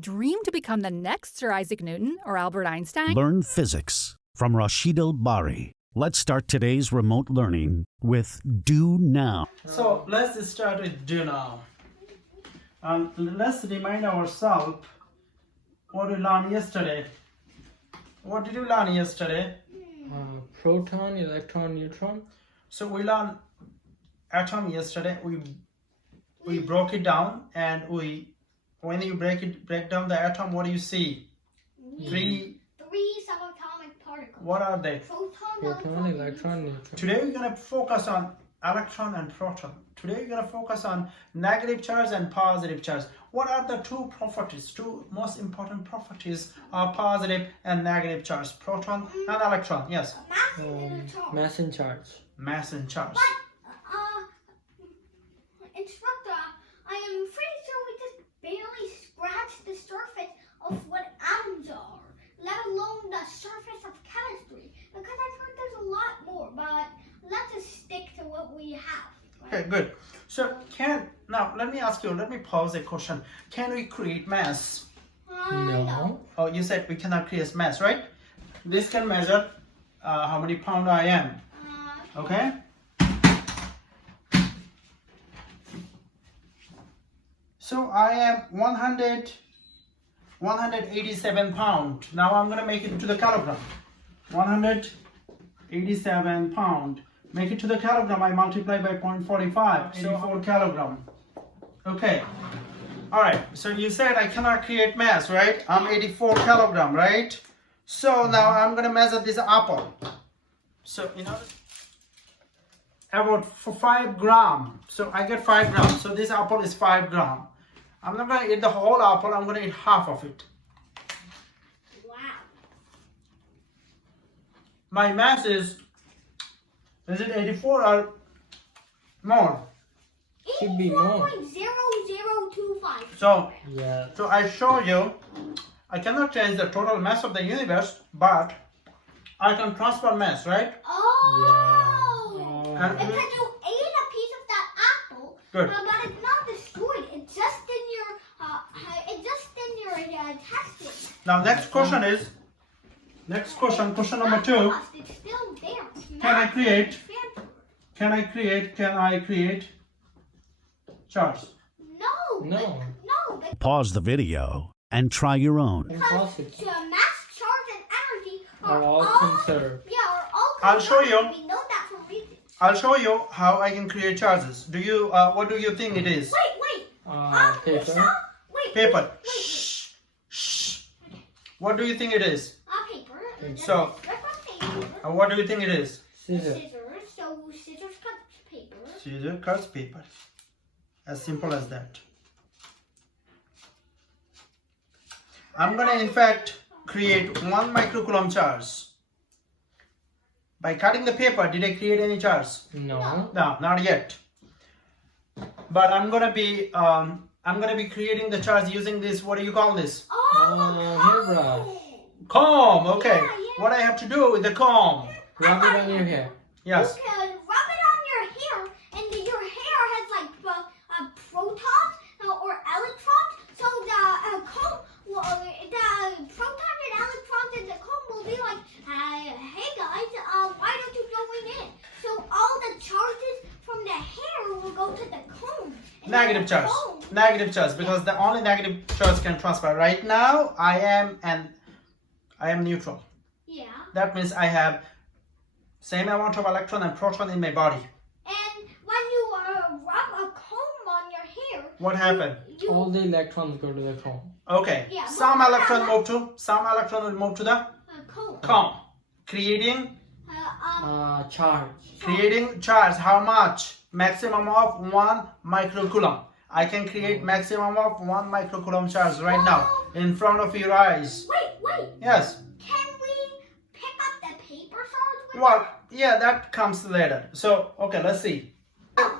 Dream to become the next Sir Isaac Newton or Albert Einstein? Learn physics from Rashid Al-Bari. Let's start today's remote learning with Do Now. So let's start with Do Now. Let's remind ourselves what we learned yesterday. What did you learn yesterday? Proton, electron, neutron. So we learned atom yesterday. We broke it down, and when you break down the atom, what do you see? Three subatomic particles. What are they? Proton, electron, neutron. Today we're gonna focus on electron and proton. Today we're gonna focus on negative charge and positive charge. What are the two most important properties of positive and negative charge? Proton and electron. Yes. Mass and charge. Mass and charge. Instructor, I am pretty sure we just barely scratched the surface of what atoms are, let alone the surface of chemistry, because I've heard there's a lot more, but let's just stick to what we have. Okay, good. So now let me ask you, let me pose a question. Can we create mass? No. Oh, you said we cannot create mass, right? This can measure how many pounds I am. Okay? So I am 187 pounds. Now I'm gonna make it to the kilogram. 187 pounds. Make it to the kilogram. I multiply by 0.45. 84 kilogram. Okay. All right. So you said I cannot create mass, right? I'm 84 kilogram, right? So now I'm gonna measure this apple. So about 5 grams. So I get 5 grams. So this apple is 5 grams. I'm not going to eat the whole apple. I'm going to eat half of it. Wow. My mass is it 84 or more? Should be more. 84.0025. So Yeah. I show you, I cannot change the total mass of the universe, but I can transfer mass, right? Oh. Yeah. And Because you ate a piece of that apple, Good. but it's not destroyed. It's just in your intestines. Now next question is, question number 2. It's still there. It's Can I not create transferred. charge? No. No. No. Pause the video and try your own. Impossible. Because mass, charge, and energy Are all conserved. Yeah, are all conserved. I'll show you. We know that for a reason. I'll show you how I can create charges. What do you think it is? Wait. Paper. Paper. Shh. What do you think it is? Paper. So- Strip of paper. What do you think it is? Scissors. Scissors. So scissors cut paper. Scissor cuts paper. As simple as that. I'm gonna in fact create 1 microcoulomb charge. By cutting the paper, did I create any charge? No. No, not yet. But I'm gonna be creating the charge using this. What do you call this? Hairbrush. Comb. Okay. Yeah. What I have to do with the comb? Rub it on your hair. Yes. You can rub it on your hair, and your hair has like protons or electrons. So the comb, the proton and electrons in the comb will be like, hey guys, why don't you join in? So all the charges from the hair will go to the comb. And Negative the charge. comb- Negative charge, because the only negative charge can transfer. Right now, I am neutral. Yeah. That means I have same amount of electron and proton in my body. And when you rub a comb on your hair, What happened? All the electrons go to the comb. Okay. Yeah, Some but- electron will move to the comb. comb, creating Charge. charge. How much? Maximum of 1 microcoulomb. I can create maximum of 1 microcoulomb charge right now in front of your eyes. Wait. Yes. Can we pick up the paper shards with Well, yeah, that comes later. So, okay, let's see.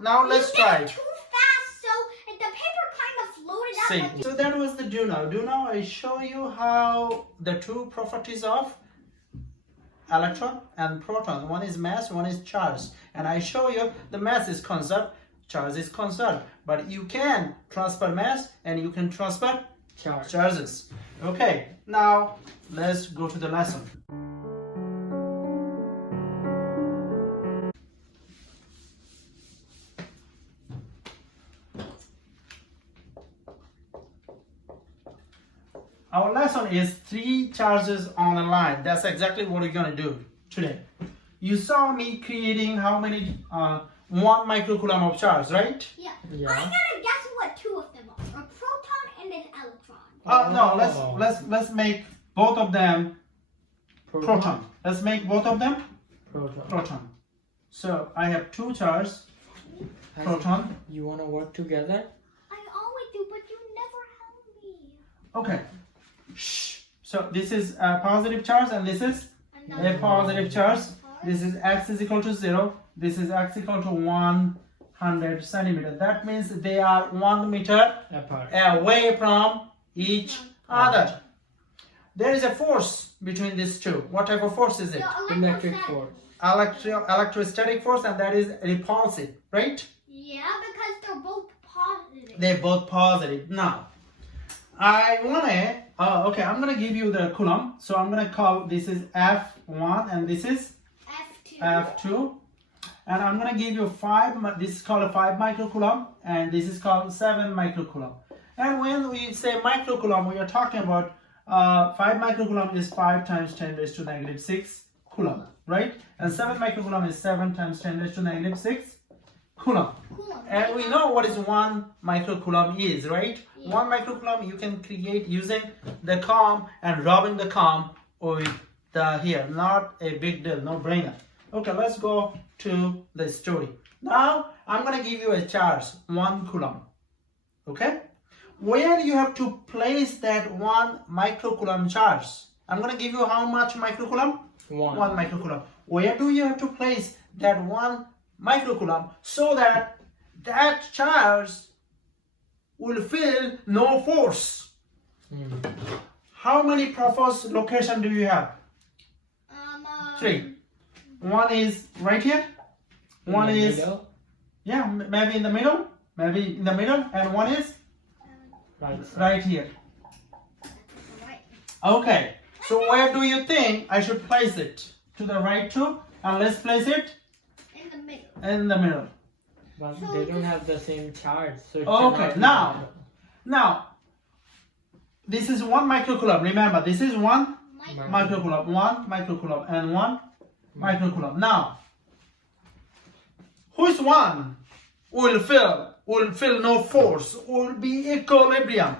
Now let's You try. did it too fast, so the paper kind of floated out. See. Like So that was the do now. Do now I show you how the two properties of electron and proton. One is mass, one is charge. And I show you the mass is conserved, charge is conserved. But you can transfer mass and you can transfer Charge. Charges. Okay, now let's go to the lesson. Our lesson is 3 charges on a line. That's exactly what we're going to do today. You saw me creating how many? 1 microcoulomb of charge, right? Yeah. Yeah. I'm gonna guess what 2 of them are. A proton and an electron. No, let's make both of them proton. Let's make both of them proton. So I have 2 charges, proton. You wanna work together? I always do, but you never help me. Okay. Shh. So this is a positive charge and this is a positive charge. This is x is equal to 0. This is x equal to 100 centimeter. That means they are 1 meter Apart. away from each other. There is a force between these two. What type of force is it? Electric force. Electrostatic force, and that is repulsive, right? Yeah, because they're both positive. They're both positive. Now, I want to, okay, I'm going to give you the coulomb. So I'm going to call this is F1 and this is F2. F2. And I'm going to give you 5, this is called a 5 microcoulomb and this is called 7 microcoulomb. And when we say microcoulomb, we are talking about 5 microcoulomb is 5 times 10 raised to negative 6 coulomb, right? And 7 microcoulomb is 7 times 10 raised to negative 6 coulomb. And we know what is 1 microcoulomb is, right? Yeah. 1 microcoulomb you can create using the comb and rubbing the comb with the here. Not a big deal, no brainer. Okay, let's go to the story. Now I'm going to give you a charge, 1 coulomb. Okay? Where you have to place that 1 microcoulomb charge? I'm going to give you how much microcoulomb? 1 microcoulomb. Where do you have to place that 1 microcoulomb so that that charge will feel no force? How many proposed location do you have? 3. One is right here. One is middle? yeah, maybe in the middle. Maybe in the middle, and one is right here. Right. Okay. So where do you think I should place it? To the right too, and let's place it In the middle. in the middle. But So they don't this- have the same charge. So it Okay, cannot be now- middle. Now, this is 1 microcoulomb. Remember, this is 1 Micro. microcoulomb, 1 microcoulomb, and 1 microcoulomb. Now, which one will feel no force, will be equilibrium?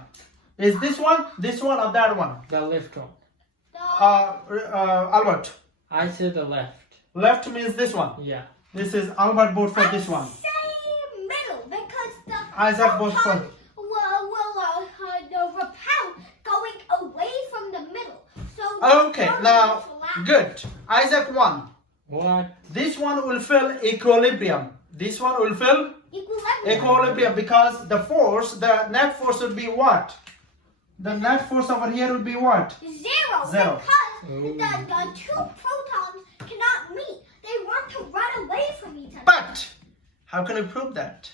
Is this one, or that one? The left one. Albert, I say the left. left means this one. Yeah. This is Albert vote for this one. Say middle because the Isaac votes for. will repel going away from the middle. So the Okay, proton now, will collapse. good. Isaac won. What? This one will feel equilibrium. This one will feel Equilibrium. equilibrium because the force, the net force would be what? The net force over here would be what? Zero. Zero. Because Ooh. the 2 protons cannot meet. They want to run away from each other. But how can you prove that?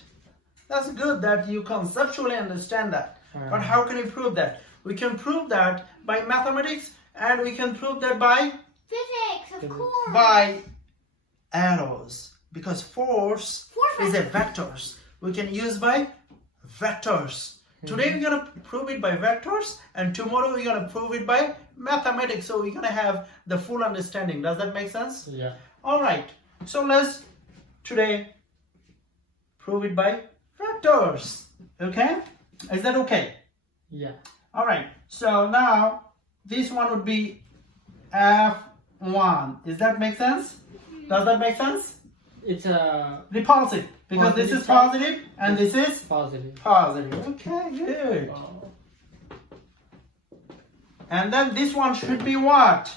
That's good that you conceptually understand that. But how can you prove that? We can prove that by mathematics, and we can prove that by Physics, of course. by arrows, because force Force is a vectors. We can use by vectors. Today we're gonna prove it by vectors, and tomorrow we're gonna prove it by mathematics. So we're gonna have the full understanding. Does that make sense? Yeah. All right. So let's today prove it by vectors. Okay? Is that okay? Yeah. All right. So now this one would be F1. Does that make sense? Does that make sense? It's a Repulsive, because this is positive and this is positive. positive. Okay, good. Oh. And then this one should be what?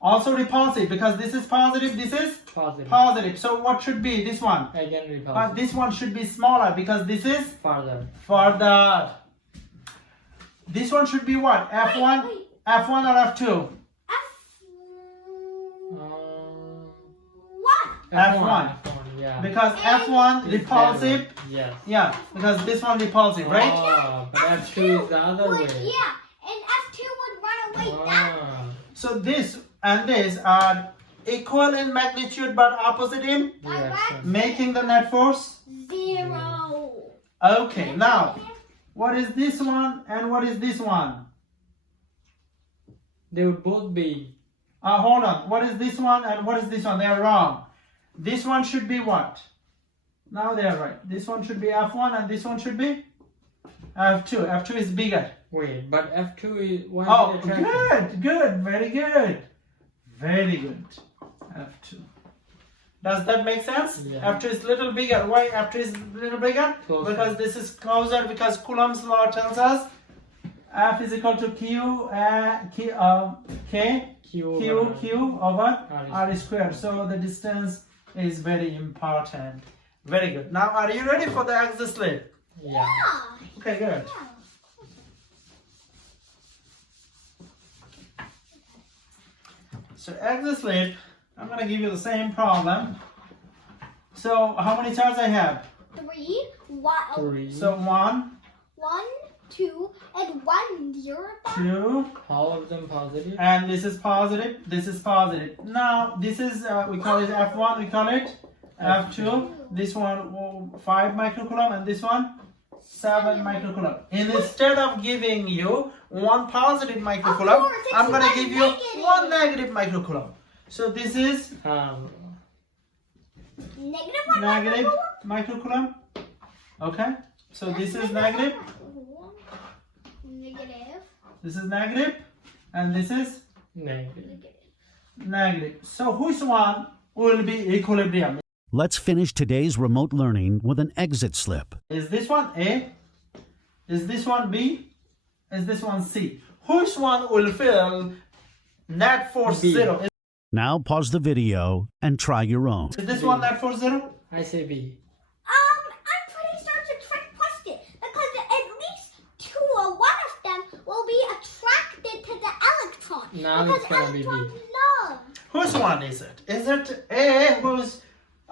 Also repulsive, because this is positive, this is Positive. positive. So what should be this one? Again repulsive. But this one should be smaller because this is Farther. further. This one should be what? F1? Wait. F1 or F2? F1. Um, F1. F1, yeah. Yeah. Because F1 It's repulsive. that one. Yes. Yeah, because this one repulsive, right? Oh, but F2 is the other would, way. yeah, and F2 would run away that way. Ah, So this and this are equal in magnitude but opposite in direction. making the net force. 0. Okay, now what is this one and what is this one? They would both be. Hold on. What is this one and what is this one? They are wrong. This one should be what? Now they are right. This one should be F1 and this one should be F2. F2 is bigger. Wait, but F2 is. Why Oh, is it attractive? good. Very good. Very good. F2. Does that make sense? Yeah. F2 is little bigger. Why F2 is little bigger? Closer. Because this is closer, because Coulomb's law tells us F is equal to K Q over R squared. So the distance is very important. Very good. Now are you ready for the axis slip? Yeah. Okay, good. So axis slip, I'm gonna give you the same problem. So how many charts I have? 3, 1, 3. So 1, 2, and 1, 0. 2, All of them positive. and this is positive. This is positive. Now this is we call it F1. We call it F2. This one 5 microcoulomb, and this one 7 microcoulomb. Instead of giving you 1 positive microcoulomb, course, it's I'm gonna one give you negative. 1 negative microcoulomb. So this is negative microcoulomb. Okay. So this is negative. Negative. This is negative, and this is Negative. negative. So which one will be equilibrium? Let's finish today's remote learning with an exit slip. Is this one A? Is this one B? Is this one C? Which one will fill net force B. 0? Now pause the video and try your own. Is this one net force 0? I say B. I'm pretty sure it's a trick question because at least one of them will be attracted to the electron. Now because it's gonna be B. electrons love. Which one is it? Is it A who's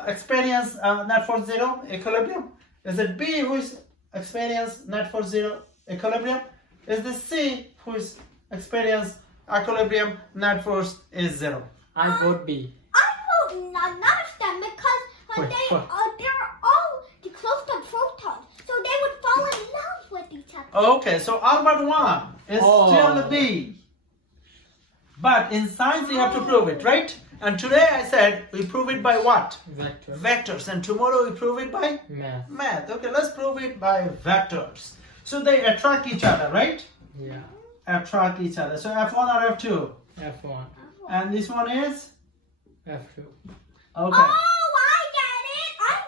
experience net force 0 equilibrium? Is it B who's experience net force 0 equilibrium? Is this C who's experience equilibrium net force is 0? I vote B. I vote none of them because Wait, what? they're all close to protons, so they would fall in love with each other. Okay, so Albert 1 is still the B. But in science you have to prove it, right? And today I said we prove it by what? Vector. Vectors. And tomorrow we prove it by Math. math. Okay, let's prove it by vectors. So they attract each other, right? Yeah. Attract each other. So F1 or F2? F1. And this one is? F2. Okay. Oh, I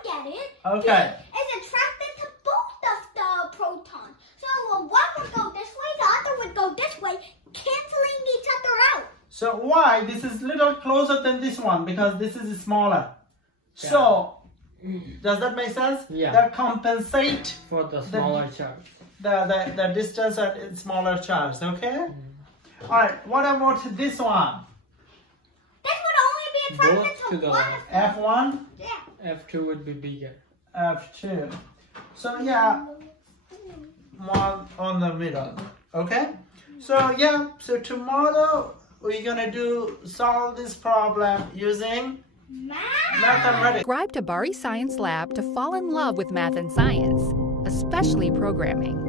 get it. Okay. It's attracted to both of the protons. So one would go this way, the other would go this way, canceling each other out. So why? This is little closer than this one because this is smaller. Yeah. So, does that make sense? Yeah. That compensate For the smaller charge. the distance at smaller charge, okay? Alright, what about this one? This would only be attracted Both to to the one left. of them. F1, Yeah. F2 would be bigger. F2. So yeah, one on the middle, okay? So yeah, so tomorrow we're gonna solve this problem using mathematics. Subscribe to Bari Science Lab to fall in love with math and science, especially programming.